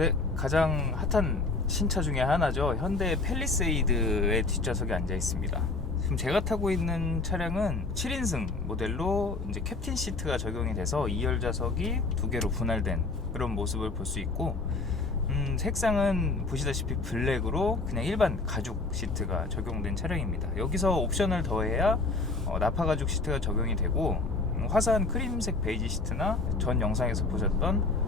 네, 가장 핫한 신차 중에 하나죠. 현대 팰리세이드의 뒷좌석에 앉아 있습니다. 지금 제가 타고 있는 차량은 7인승 모델로 이제 캡틴 시트가 적용이 돼서 2열 좌석이 두 개로 분할된 그런 모습을 볼 수 있고, 색상은 보시다시피 블랙으로 그냥 일반 가죽 시트가 적용된 차량입니다. 여기서 옵션을 더해야 나파 가죽 시트가 적용이 되고, 화사한 크림색 베이지 시트나 전 영상에서 보셨던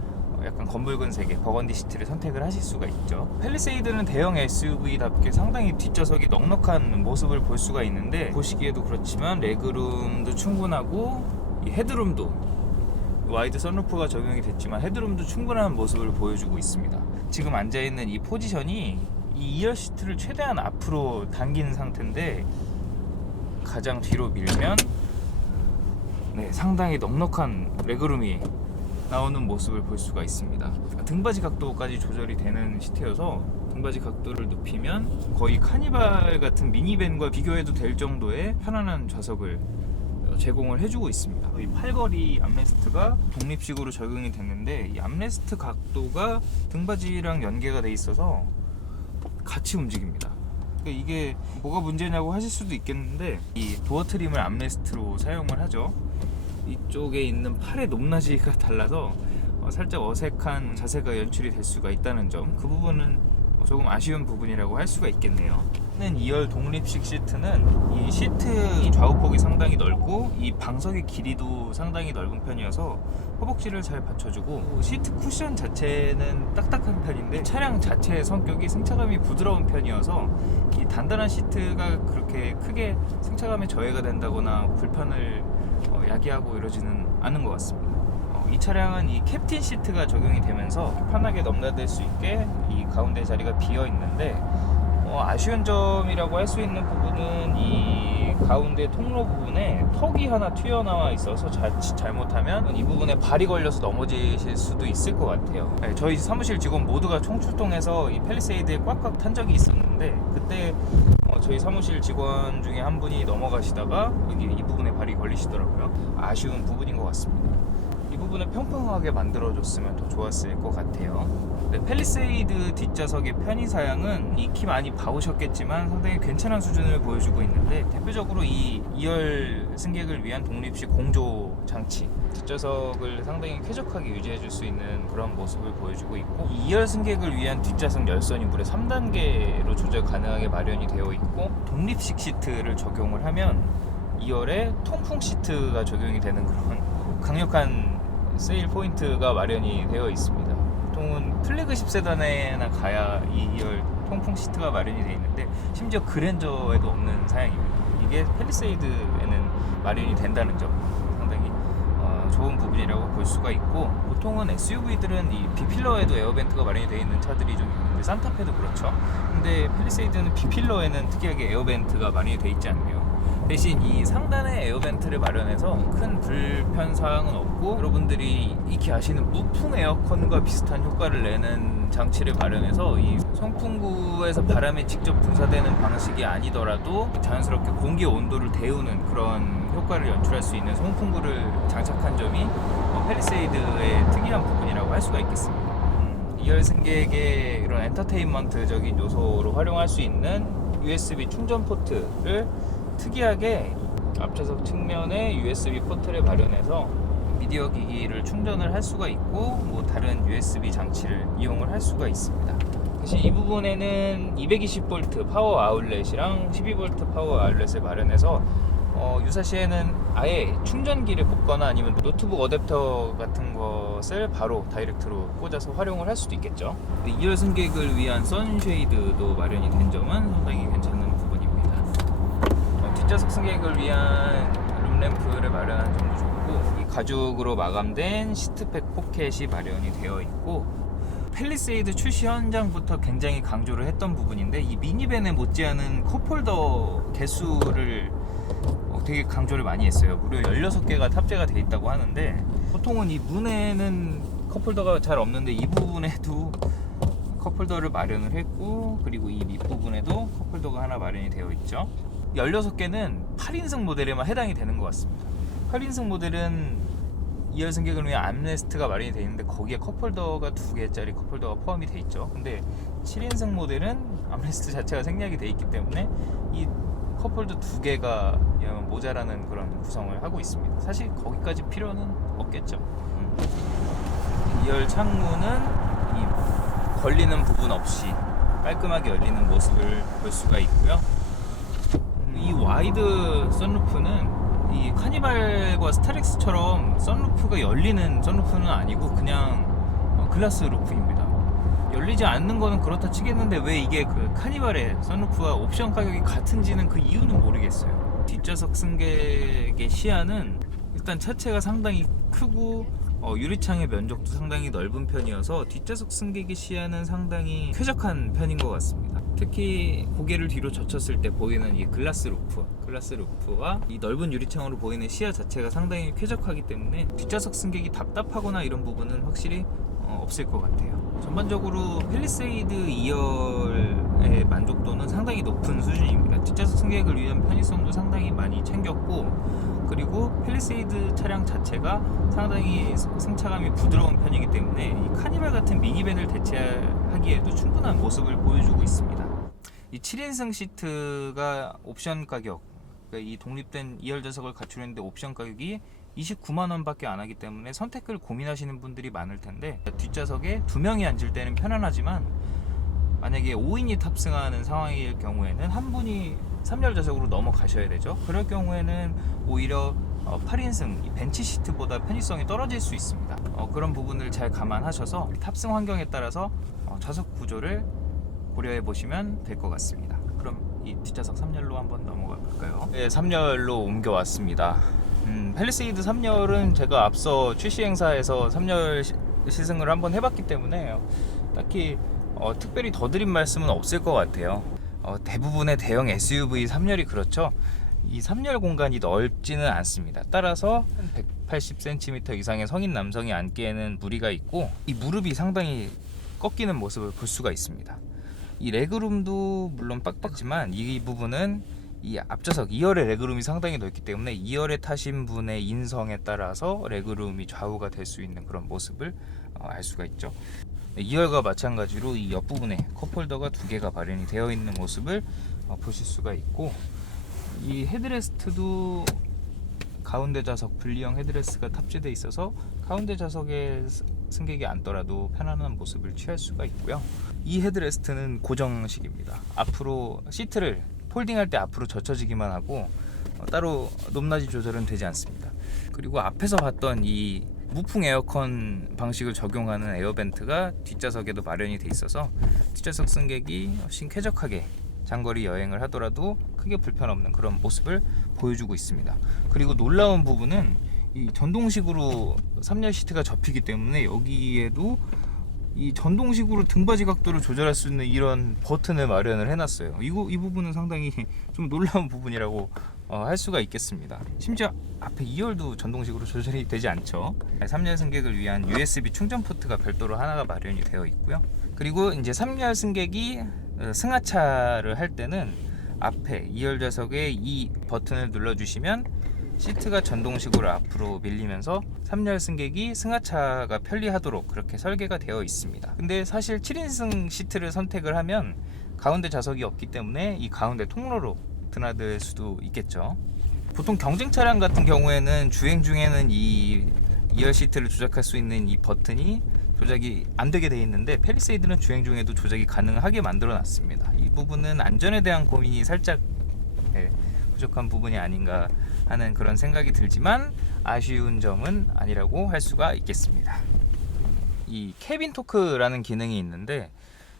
약간 검붉은색의 버건디 시트를 선택을 하실 수가 있죠. 팰리세이드는 대형 SUV답게 상당히 뒷좌석이 넉넉한 모습을 볼 수가 있는데, 보시기에도 그렇지만 레그룸도 충분하고 이 헤드룸도 와이드 선루프가 적용이 됐지만 헤드룸도 충분한 모습을 보여주고 있습니다. 지금 앉아있는 이 포지션이 이 2열 시트를 최대한 앞으로 당긴 상태인데, 가장 뒤로 밀면 상당히 넉넉한 레그룸이 나오는 모습을 볼 수가 있습니다. 등받이 각도까지 조절이 되는 시트여서 등받이 각도를 높이면 거의 카니발 같은 미니밴과 비교해도 될 정도의 편안한 좌석을 제공을 해주고 있습니다. 이 팔걸이 암레스트가 독립식으로 적용이 됐는데, 이 암레스트 각도가 등받이랑 연계가 돼 있어서 같이 움직입니다. 이게 뭐가 문제냐고 하실 수도 있겠는데, 이 도어 트림을 암레스트로 사용을 하죠. 이쪽에 있는 팔의 높낮이가 달라서 살짝 어색한 자세가 연출이 될 수가 있다는 점, 그 부분은 조금 아쉬운 부분이라고 할 수가 있겠네요. 2열 독립식 시트는 이 시트 좌우폭이 상당히 넓고 이 방석의 길이도 상당히 넓은 편이어서 허벅지를 잘 받쳐주고, 시트 쿠션 자체는 딱딱한 편인데 차량 자체의 성격이 승차감이 부드러운 편이어서 이 단단한 시트가 그렇게 크게 승차감에 저해가 된다거나 불편을 야기하고 이러지는 않은 것 같습니다. 이 차량은 이 캡틴 시트가 적용이 되면서 편하게 넘나들 수 있게 이 가운데 자리가 비어 있는데, 아쉬운 점이라고 할 수 있는 부분은 이 가운데 통로 부분에 턱이 하나 튀어나와 있어서 잘못하면 이 부분에 발이 걸려서 넘어지실 수도 있을 것 같아요. 저희 사무실 직원 모두가 총출동해서 이 팰리세이드에 꽉꽉 탄 적이 있었는데, 그때 저희 사무실 직원 중에 한 분이 넘어가시다가 여기 이 부분에 발이 걸리시더라고요. 아쉬운 부분인 것 같습니다. 이 부분을 평평하게 만들어줬으면 더 좋았을 것 같아요. 팰리세이드 뒷좌석의 편의사양은 익히 많이 봐오셨겠지만 상당히 괜찮은 수준을 보여주고 있는데, 대표적으로 이 2열 승객을 위한 독립식 공조 장치, 뒷좌석을 상당히 쾌적하게 유지해줄 수 있는 그런 모습을 보여주고 있고, 2열 승객을 위한 뒷좌석 열선이 무려 3단계로 조절 가능하게 마련이 되어 있고, 독립식 시트를 적용을 하면 2열에 통풍 시트가 적용이 되는 그런 강력한 세일 포인트가 마련이 되어 있습니다. 보통은 플래그십 세단에나 가야 이 2열 통풍 시트가 마련이 되어 있는데, 심지어 그랜저에도 없는 사양입니다. 이게 팰리세이드에는 마련이 된다는 점, 상당히 좋은 부분이라고 볼 수가 있고, 보통은 SUV들은 이 B필러에도 에어벤트가 마련이 되어 있는 차들이 좀 있는데, 산타페도 그렇죠. 근데 팰리세이드는 B필러에는 특이하게 에어벤트가 마련이 되어 있지 않네요. 대신 이 상단에 에어벤트를 마련해서 큰 불편 사항은 없고, 여러분들이 익히 아시는 무풍 에어컨과 비슷한 효과를 내는 장치를 마련해서 이 송풍구에서 바람이 직접 분사되는 방식이 아니더라도 자연스럽게 공기 온도를 데우는 그런 효과를 연출할 수 있는 송풍구를 장착한 점이 팰리세이드의 특이한 부분이라고 할 수가 있겠습니다. 2열 승객의 이런 엔터테인먼트적인 요소로 활용할 수 있는 USB 충전 포트를 특이하게 앞좌석 측면에 USB 포트를 마련해서 미디어 기기를 충전을 할 수가 있고, 다른 USB 장치를 이용을 할 수가 있습니다. 대신 이 부분에는 220V 파워 아울렛이랑 12V 파워 아울렛을 마련해서 유사시에는 아예 충전기를 꽂거나 아니면 노트북 어댑터 같은 것을 바로 다이렉트로 꽂아서 활용을 할 수도 있겠죠. 2열 승객을 위한 선쉐이드도 마련이 된 점은 상당히 괜찮은 부분입니다. 뒷좌석 승객을 위한 룸램프를 마련한 점도 좋고, 이 가죽으로 마감된 시트팩 포켓이 마련이 되어 있고, 팰리세이드 출시 현장부터 굉장히 강조를 했던 부분인데, 이 미니밴에 못지않은 컵홀더 개수를 되게 강조를 많이 했어요. 무려 16개가 탑재가 되어 있다고 하는데, 보통은 이 문에는 컵홀더가 잘 없는데 이 부분에도 컵홀더를 마련을 했고, 그리고 이 밑부분에도 컵홀더가 하나 마련이 되어 있죠. 16개는 8인승 모델에만 해당이 되는 것 같습니다. 8인승 모델은 2열 승객을 위한 암레스트가 마련이 되어 있는데 거기에 컵홀더가 2개짜리 컵홀더가 포함이 되어 있죠. 근데 7인승 모델은 암레스트 자체가 생략이 되어 있기 때문에 이 컵홀더 2개가 모자라는 그런 구성을 하고 있습니다. 사실 거기까지 필요는 없겠죠. 2열 창문은 이 걸리는 부분 없이 깔끔하게 열리는 모습을 볼 수가 있고요. 이 와이드 선루프는 이 카니발과 스타렉스처럼 선루프가 열리는 선루프는 아니고 그냥 글라스 루프입니다. 열리지 않는 거는 그렇다 치겠는데 왜 이게 그 카니발의 선루프와 옵션 가격이 같은지는 그 이유는 모르겠어요. 뒷좌석 승객의 시야는 일단 차체가 상당히 크고 유리창의 면적도 상당히 넓은 편이어서 뒷좌석 승객의 시야는 상당히 쾌적한 편인 것 같습니다. 특히 고개를 뒤로 젖혔을 때 보이는 이 글라스 루프와 이 넓은 유리창으로 보이는 시야 자체가 상당히 쾌적하기 때문에 뒷좌석 승객이 답답하거나 이런 부분은 확실히 없을 것 같아요. 전반적으로 팰리세이드 2열의 만족도는 상당히 높은 수준입니다. 뒷좌석 승객을 위한 편의성도 상당히 많이 챙겼고, 그리고 팰리세이드 차량 자체가 상당히 승차감이 부드러운 편이기 때문에 이 카니발 같은 미니밴을 대체하기에도 충분한 모습을 보여주고 있습니다. 이 7인승 시트가 옵션 가격, 그러니까 이 독립된 2열 좌석을 갖추려는데 옵션 가격이 29만원 밖에 안 하기 때문에 선택을 고민하시는 분들이 많을 텐데, 뒷좌석에 2명이 앉을 때는 편안하지만 만약에 5인이 탑승하는 상황일 경우에는 한 분이 3열 좌석으로 넘어가셔야 되죠. 그럴 경우에는 오히려 8인승 벤치 시트보다 편의성이 떨어질 수 있습니다. 그런 부분을 잘 감안하셔서 탑승 환경에 따라서 좌석 구조를 고려해 보시면 될 것 같습니다. 그럼 이 뒷좌석 3열로 한번 넘어가 볼까요? 네, 3열로 옮겨왔습니다. 팰리세이드 3열은 제가 앞서 출시 행사에서 3열 시승을 한번 해봤기 때문에 딱히 특별히 더 드린 말씀은 없을 것 같아요. 대부분의 대형 SUV 3열이 그렇죠. 이 3열 공간이 넓지는 않습니다. 따라서 180cm 이상의 성인 남성이 앉기에는 무리가 있고, 이 무릎이 상당히 꺾이는 모습을 볼 수가 있습니다. 이 레그룸도 물론 빡빡지만 이 부분은 이 앞좌석 2열의 레그룸이 상당히 넓기 때문에 2열에 타신 분의 인성에 따라서 레그룸이 좌우가 될 수 있는 그런 모습을 알 수가 있죠. 2열과 마찬가지로 이 옆부분에 컵홀더가 2개가 마련이 되어 있는 모습을 보실 수가 있고, 이 헤드레스트도 가운데 좌석 분리형 헤드레스트가 탑재되어 있어서 가운데 좌석에 승객이 앉더라도 편안한 모습을 취할 수가 있고요. 이 헤드레스트는 고정식입니다. 앞으로 시트를 폴딩할 때 앞으로 젖혀지기만 하고 따로 높낮이 조절은 되지 않습니다. 그리고 앞에서 봤던 이 무풍 에어컨 방식을 적용하는 에어벤트가 뒷좌석에도 마련이 돼 있어서 뒷좌석 승객이 훨씬 쾌적하게 장거리 여행을 하더라도 크게 불편 없는 그런 모습을 보여주고 있습니다. 그리고 놀라운 부분은 이 전동식으로 3열 시트가 접히기 때문에 여기에도 이 전동식으로 등받이 각도를 조절할 수 있는 이런 버튼을 마련을 해놨어요. 이 부분은 상당히 좀 놀라운 부분이라고 할 수가 있겠습니다. 심지어 앞에 2열도 전동식으로 조절이 되지 않죠. 3열 승객을 위한 USB 충전 포트가 별도로 하나가 마련이 되어 있고요. 그리고 이제 3열 승객이 승하차를 할 때는 앞에 2열 좌석에 이 버튼을 눌러주시면 시트가 전동식으로 앞으로 밀리면서 3열 승객이 승하차가 편리하도록 그렇게 설계가 되어 있습니다. 근데 사실 7인승 시트를 선택을 하면 가운데 좌석이 없기 때문에 이 가운데 통로로 드나들 수도 있겠죠. 보통 경쟁 차량 같은 경우에는 주행 중에는 이 2열 시트를 조작할 수 있는 이 버튼이 조작이 안 되게 되어 있는데, 팰리세이드는 주행 중에도 조작이 가능하게 만들어 놨습니다. 이 부분은 안전에 대한 고민이 살짝 부족한 부분이 아닌가 하는 그런 생각이 들지만 아쉬운 점은 아니라고 할 수가 있겠습니다. 이 캐빈 토크라는 기능이 있는데,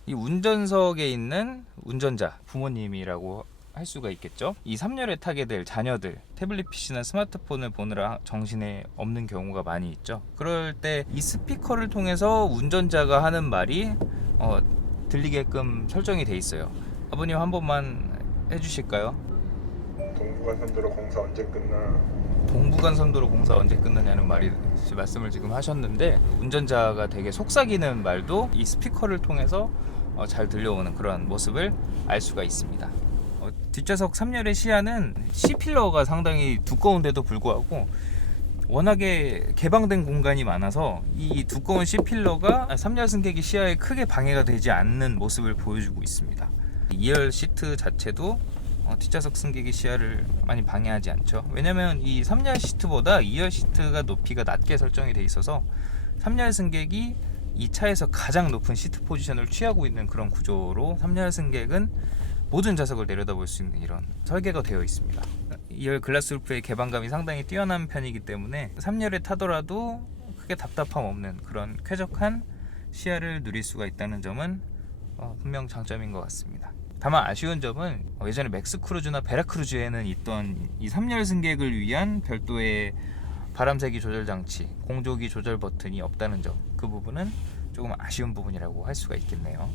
이 운전석에 있는 운전자, 부모님이라고 할 수가 있겠죠. 이 3열에 타게 될 자녀들, 태블릿 PC나 스마트폰을 보느라 정신에 없는 경우가 많이 있죠. 그럴 때 이 스피커를 통해서 운전자가 하는 말이 들리게끔 설정이 돼 있어요. 아버님 한 번만 해주실까요? 동부간선도로 공사 언제 끝나? 동부간선도로 공사 언제 끝나냐는 말씀을 지금 하셨는데, 운전자가 되게 속삭이는 말도 이 스피커를 통해서 잘 들려오는 그런 모습을 알 수가 있습니다. 뒷좌석 3열의 시야는 C필러가 상당히 두꺼운데도 불구하고 워낙에 개방된 공간이 많아서 이 두꺼운 C필러가 3열 승객이 시야에 크게 방해가 되지 않는 모습을 보여주고 있습니다. 2열 시트 자체도 뒷좌석 승객의 시야를 많이 방해하지 않죠. 왜냐면 이 3열 시트보다 2열 시트가 높이가 낮게 설정이 돼 있어서 3열 승객이 이 차에서 가장 높은 시트 포지션을 취하고 있는 그런 구조로 3열 승객은 모든 좌석을 내려다볼 수 있는 이런 설계가 되어 있습니다. 2열 글라스 루프의 개방감이 상당히 뛰어난 편이기 때문에 3열에 타더라도 크게 답답함 없는 그런 쾌적한 시야를 누릴 수가 있다는 점은 분명 장점인 것 같습니다. 다만 아쉬운 점은 예전에 맥스크루즈나 베라크루즈에는 있던 이 3열 승객을 위한 별도의 바람세기 조절 장치, 공조기 조절 버튼이 없다는 점, 그 부분은 조금 아쉬운 부분이라고 할 수가 있겠네요.